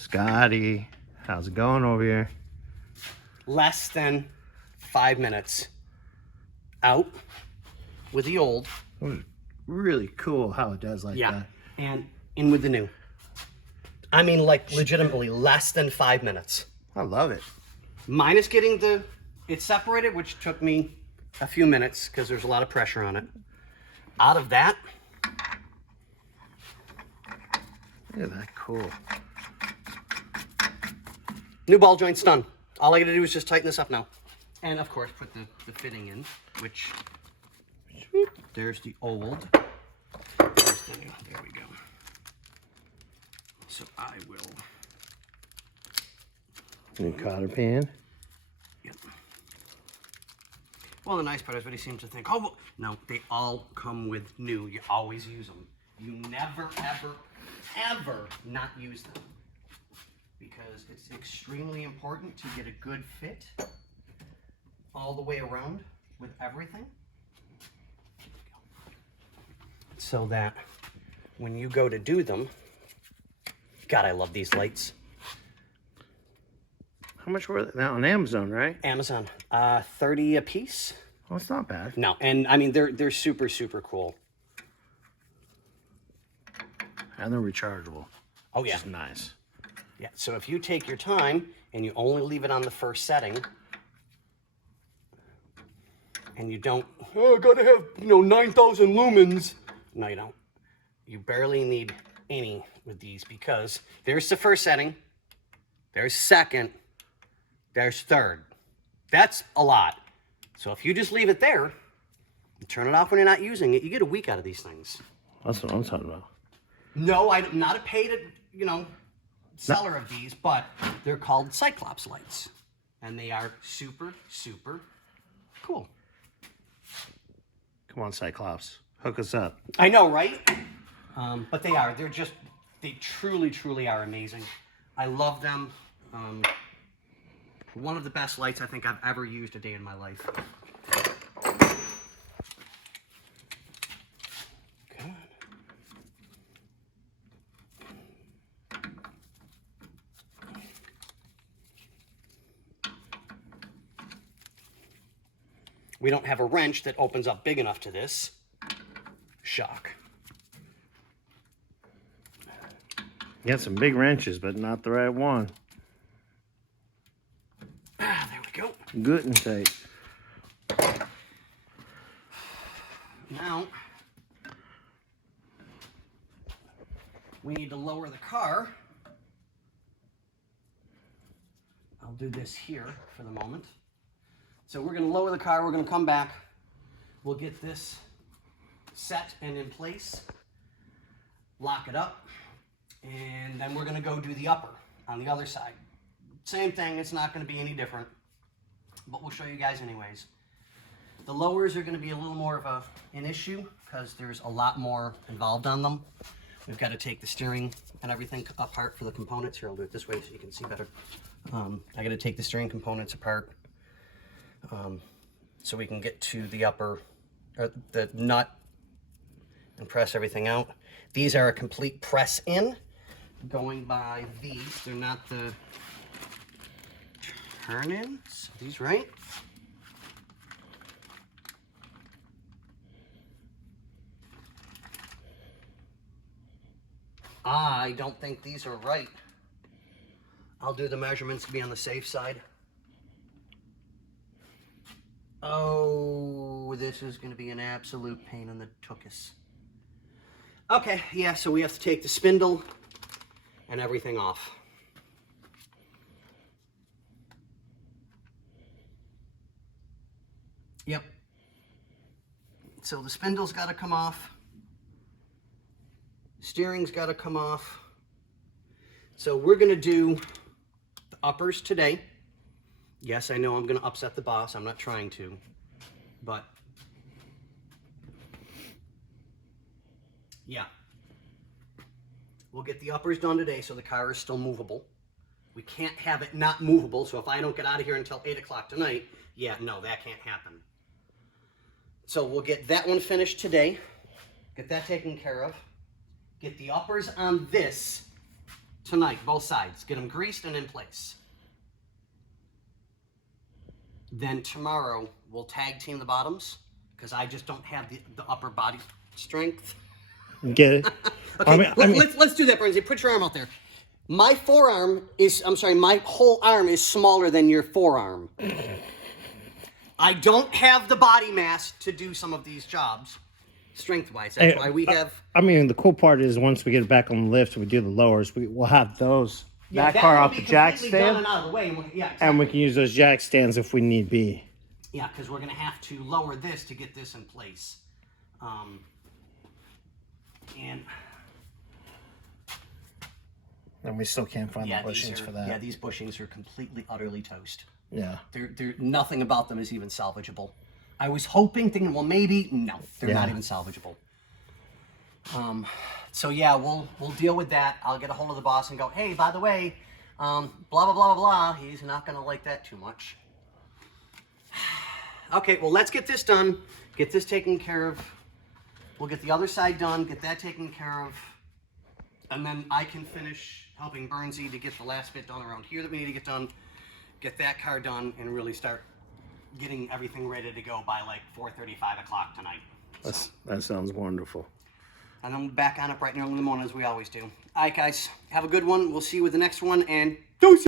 Scotty, how's it going over here? Less than 5 minutes out with the old. Really cool how it does like that. And in with the new. I mean, like, legitimately less than 5 minutes. I love it. Minus getting it separated, which took me a few minutes because there's a lot of pressure on it. Out of that. Look at that, cool. New ball joint's done. All I gotta do is just tighten this up now. And of course, put the fitting in, which, there's the old. There's the new. There we go. So I will. New cotter pan. Yep. Well, the nice part is what he seems to think. Oh, well, no, they all come with new. You always use them. You never, ever, ever not use them. Because it's extremely important to get a good fit all the way around with everything. So that when you go to do them, God, I love these lights. How much were they? Now on Amazon, right? Amazon, 30 a piece. Well, it's not bad. No, and I mean, they're super, super cool. And they're rechargeable. Oh, yeah. Which is nice. Yeah, so if you take your time and you only leave it on the first setting, and you don't, oh, I gotta have, 9,000 lumens. No, you don't. You barely need any with these because there's the first setting, there's second, there's third. That's a lot. So if you just leave it there, and turn it off when you're not using it, you get a week out of these things. That's what I'm talking about. No, I'm not a paid, seller of these, but they're called Cyclops lights. And they are super, super cool. Come on, Cyclops. Hook us up. I know, right? But they are. They truly, truly are amazing. I love them. One of the best lights I think I've ever used a day in my life. Okay. We don't have a wrench that opens up big enough to this. Shock. You got some big wrenches, but not the right one. Ah, there we go. Good and tight. Now, we need to lower the car. I'll do this here for the moment. So we're going to lower the car. We're going to come back. We'll get this set and in place. Lock it up. And then we're going to go do the upper on the other side. Same thing. It's not going to be any different. But we'll show you guys anyways. The lowers are going to be a little more of an issue because there's a lot more involved on them. We've got to take the steering and everything apart for the components. Here, I'll do it this way so you can see better. I got to take the steering components apart so we can get to the upper, or the nut, and press everything out. These are a complete press in. Going by these, they're not the turn-ins. Are these right? I don't think these are right. I'll do the measurements to be on the safe side. Oh, this is going to be an absolute pain in the tuchus. Okay, yeah, so we have to take the spindle and everything off. Yep. So the spindle's got to come off. Steering's got to come off. So we're going to do the uppers today. Yes, I know I'm going to upset the boss. I'm not trying to. But, yeah. We'll get the uppers done today so the car is still movable. We can't have it not movable, so if I don't get out of here until 8 o'clock tonight, yeah, no, that can't happen. So we'll get that one finished today. Get that taken care of. Get the uppers on this tonight, both sides. Get them greased and in place. Then tomorrow, we'll tag team the bottoms, because I just don't have the upper body strength. Get it? Okay, let's do that, Bernsey. Put your arm out there. My whole arm is smaller than your forearm. I don't have the body mass to do some of these jobs, strength-wise. That's why we have... I mean, the cool part is once we get it back on the lift, we do the lowers, we'll have those. That car off the jack stand. Done and out of the way. Yeah, exactly. And we can use those jack stands if we need be. Yeah, because we're going to have to lower this to get this in place. And we still can't find the bushings for that. Yeah, these bushings are completely, utterly toast. Yeah. They're nothing about them is even salvageable. I was thinking, well, maybe. No, they're not even salvageable. So yeah, we'll deal with that. I'll get a hold of the boss and go, hey, by the way, blah, blah, blah, blah, blah. He's not going to like that too much. Okay, well, let's get this done. Get this taken care of. We'll get the other side done, get that taken care of. And then I can finish helping Bernsey to get the last bit done around here that we need to get done. Get that car done and really start getting everything ready to go by like 4:30, 5 o'clock tonight. That sounds wonderful. And then we'll back on up right now in the morning as we always do. All right, guys, have a good one. We'll see you with the next one, and deuces!